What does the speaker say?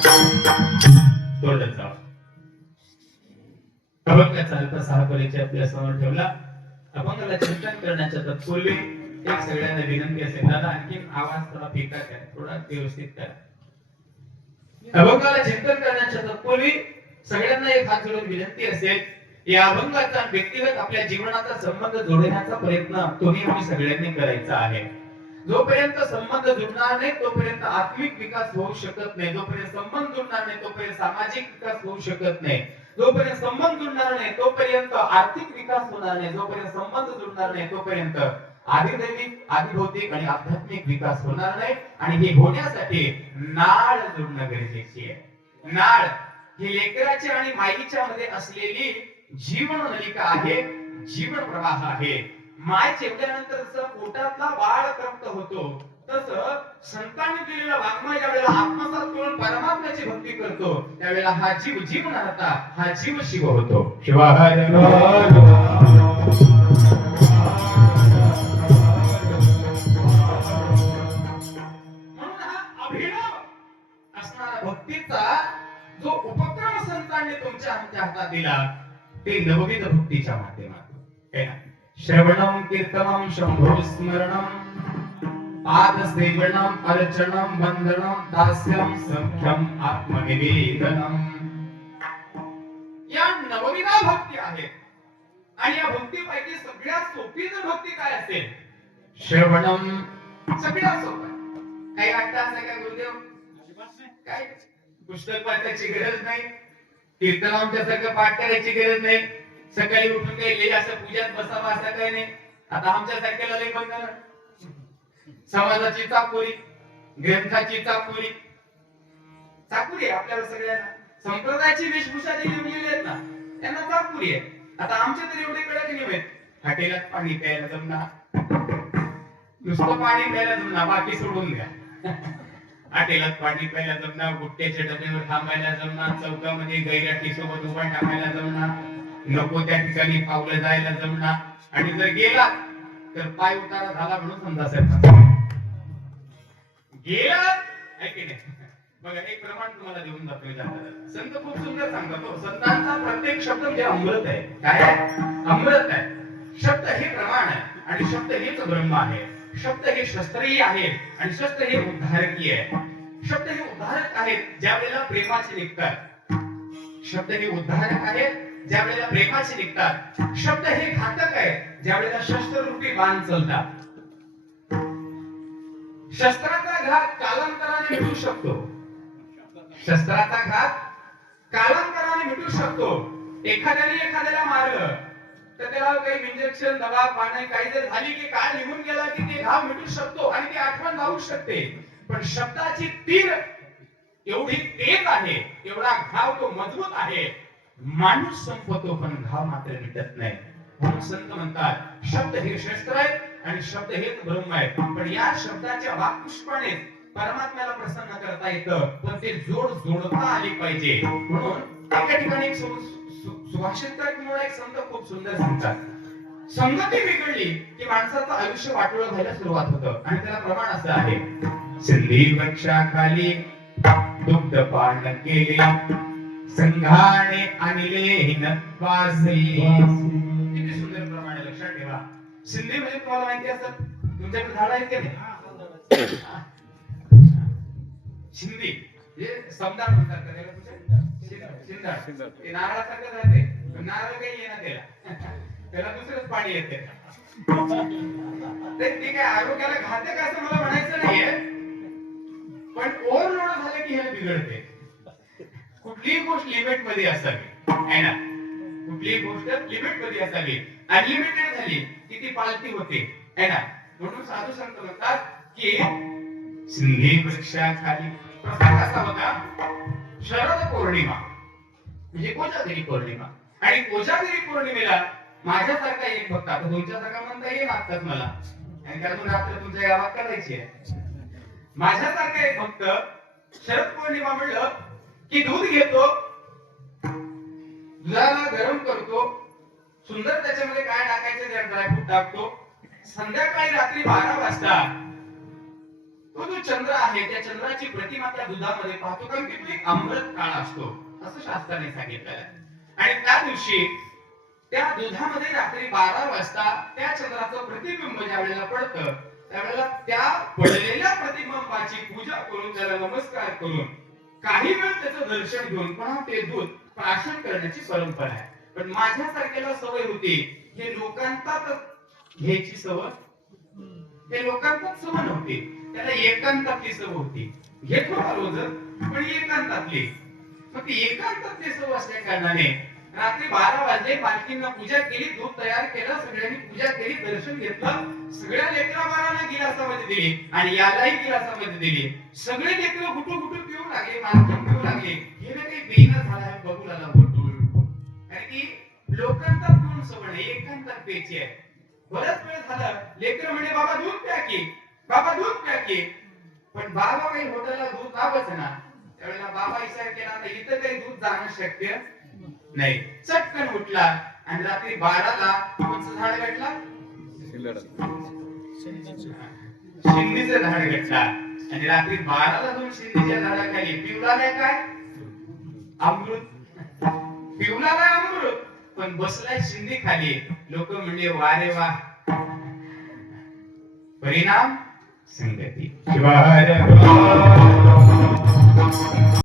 तोंडात जावं अभंगाचा अर्थ सहा परिचय आपल्यासमोर ठेवला. अभंगाला चिंतन करण्याच्या तत्पूर्वी एक सगळ्यांना विनंती असेल दादा आणखी आवाज थोडा फिका करा थोडा व्यवस्थित करा. अभंगाला चिंतन करण्याच्या तत्पूर्वी सगळ्यांना एक हात जोडून विनंती असेल या अभंगाचा व्यक्तिगत आपल्या जीवनाचा संबंध जोडण्याचा प्रयत्न तुम्ही आम्ही सगळ्यांनी करायचा आहे. जोपर्यंत संबंध जुळणार नाही तोपर्यंत आत्मिक विकास होऊ शकत नाही. जोपर्यंत संबंध जुळणार नाही तोपर्यंत सामाजिक विकास होऊ शकत नाही. जोपर्यंत संबंध जुळणार नाही तोपर्यंत आर्थिक विकास होणार नाही. जोपर्यंत संबंध जुळणार नाही तोपर्यंत आधिदैविक आधिभौतिक आणि आध्यात्मिक विकास होणार नाही. आणि हे होण्यासाठी नाळ जुळणं गरजेची आहे. नाळ ही लेकराची आणि माईच्या मध्ये असलेली जीवन नलिका आहे जीवन प्रवाह आहे. माय चेपल्यानंतर जसं पोटातला बाळ तृप्त होतो तस संतांनी दिलेला वाङ्मय ज्या वेळेला आत्मसात करून परमात्म्याची भक्ती करतो त्यावेळेला हा जीव जीव राहता हा जीव शिव होतो. म्हणून हा अभिनव असणारा भक्तीचा जो उपक्रम संतांनी तुमच्या आमच्या हातात दिला ते नवगीत भक्तीच्या माध्यमातून. ना? श्रवणम कीर्तनम शंभो स्मरणम पाद सेवनम अर्चनम वंदनम दास्यम संख्यम आत्मनिवेदनम या नवविधा भक्ती आहेत. आणि या भक्तीपैकी सगळ्यात सोपी जर भक्ती काय असेल? श्रवणम सगळ्यात सोपं. काही वाटतं असं काय गुरुदेव? काय पुस्तक वाचायची गरज नाही. कीर्तन आमच्यासारखं पाठ करायची गरज नाही. सकाळी उठून काही लई असं पूजात बसावं असं काही नाही. आता आमच्या सारख्याला लई बंधन समाजाची चाकोरी ग्रंथाची चाकोरी. चाकोरी आपल्याला सगळ्यांना. संप्रदायाची वेशभूषा जे आहेत ना त्यांना चाकोरी आहे. आता आमच्या तर एवढे कडक नियम आहेत. हॉटेलात पाणी प्यायला जमणार. नुसतं पाणी प्यायला जमणार बाकी सोडून द्या. हॉटेलात पाणी प्यायला जमणार गुट्ट्याच्या डब्यावर थांबायला जमणार चौकामध्ये गैराटी सोबत उभा टाकायला जमणार. नको त्या ठिकाणी पावलं जायला जमणार. आणि जर गेला तर पाय उतारा झाला म्हणून समजा गेला? नाही? बघा एक प्रमाण तुम्हाला देऊन जातोय संत खूप सुंदर सांगतो. संतांचा प्रत्येक शब्द म्हणजे अमृत आहे. काय अमृत आहे. शब्द हे प्रमाण आहे आणि शब्द हेच ब्रह्म आहे. शब्द हे शस्त्रही आहे आणि शस्त्र हे उद्धारकी आहे. शब्द हे उद्धारक आहेत ज्या वेळेला प्रेमाचे निघतात. शब्द हे उद्धारक आहेत ज्या वेळेला प्रेमाचे निघतात शब्द हे घातक आहे ज्या वेळेला शस्त्ररूपी बाण चलतात. शस्त्राचा घात कालांतराने मिटू शकतो. शस्त्राचा घात कालांतराने मिटू शकतो. एखाद्याने एखाद्याला मारलं तर त्याला काही इंजेक्शन दवा पाणी काही जर झाली की काळ निघून गेला की ते घाव मिटू शकतो आणि ती आठवण राहू शकते. पण शब्दाची तीर एवढी तेज आहे एवढा घाव तो मजबूत आहे माणूस संपतो पण घाव मात्र मिटत नाही. म्हणून संत म्हणतात शब्द हे शस्त्र आहे आणि शब्द हे ब्रह्म आहे पण या शब्दाच्या वाक्पुष्पाने परमात्म्याला प्रसन्न करता येतं पण ते जोड जोडता आली पाहिजे. म्हणून एका ठिकाणी एक सु- एक संत खूप सुंदर सांगतात. संगती बिघडली की माणसाचं आयुष्य वाटोळ व्हायला सुरुवात होतं. आणि त्याला प्रमाण असं आहे. सिंधी वृक्षाखाली दुग्ध पान केले. संघाने हिनवासी किती सुंदर प्रमाण लक्षात ठेवा. सिंधी म्हणजे तुम्हाला माहिती असत तुमच्याकडे झाड आहेत का नाही? शिंदी हे समदार म्हणतात का त्याला. ते नारळासारखं राहते पण नारळ काही येणार त्याला त्याला दुसरंच पाणी येते. ते ते काय आरोग्याला घातक असं मला म्हणायचं नाहीये. पण ओव्हरलोड झालं की हे बिघडते. कुठलीही गोष्ट लिमिटमध्ये असावी. आहे ना? कुठलीही गोष्ट लिमिटमध्ये असावी. अनलिमिटेड झाली की ती पालती होते. है ना? म्हणून साधू संत म्हणतात की सिंधी वृक्षाखाली प्रसंग असा होता शरद पौर्णिमा. म्हणजे कोजागिरी पौर्णिमा. आणि कोजागिरी पौर्णिमेला माझ्यासारखा एक भक्त आता तुमच्यासारखा म्हणता येईल आत्ताच मला. आणि त्यातून रात्र तुमच्या गावात करायची आहे माझ्यासारखा एक भक्त शरद पौर्णिमा म्हणलं की दूध घेतो दुधाला गरम करतो सुंदर त्याच्यामध्ये काय टाकायचं ते ड्रायफ्रूट टाकतो. संध्याकाळी रात्री बारा वाजता तो जो चंद्र आहे त्या चंद्राची प्रतिमा त्या दुधामध्ये पाहतो. कारण की तो एक अमृत काळ असतो असं शास्त्राने सांगितलं आणि त्या दिवशी त्या दुधामध्ये रात्री बारा वाजता त्या चंद्राचं प्रतिबिंब ज्या वेळेला पडतं त्यावेळेला त्या पडलेल्या प्रतिबिंबाची पूजा करून त्याला नमस्कार करून काही वेळ त्याचं दर्शन घेऊन पुन्हा ते दूध प्राशन करण्याची परंपरा आहे. पण माझ्यासारख्याला सवय होती. हे लोकांतात घ्यायची सवय? हे लोकांतात सवय नव्हती. त्याला एकांतातली सवय होती. घेतो का रोज पण एकांतातली. मग ती एकांतातली सवय असल्या कारणाने रात्री बारा वाजले पालखींना पूजा केली दूध तयार केलं सगळ्यांनी पूजा केली दर्शन घेतलं. सगळ्या लेकरा बाळांना गिलासामध्ये दिली आणि यालाही गिलासामध्ये दिली. सगळे लेकर गुटू गुटू पिऊ लागले पालखी पिऊ लागले. हे ना काही बेईना झाला आहे बघू लागला गुटू कारण की लोकांचा कोण सवण नाही एकांतात प्यायची आहे. बरंच वेळ झालं लेकर म्हणे बाबा दूध प्या की. बाबा दूध प्या की. पण बाबा काही हॉटेलला दूध लावच ना त्यावेळेला बाबा विचार केला आता इथं काही दूध जाणं शक्य नाही. चटकन उठला आणि रात्री बाराला कोणचं झाड भेटला शिंदीचं झाड भेटला आणि रात्री बाराला दोन शिंदीच्या झाडाखाली पिवला नाही काय? अमृत. पिवला नाही अमृत. पण बसलाय शिंदी खाली. लोक म्हणजे वारे वा. परिणाम संगती.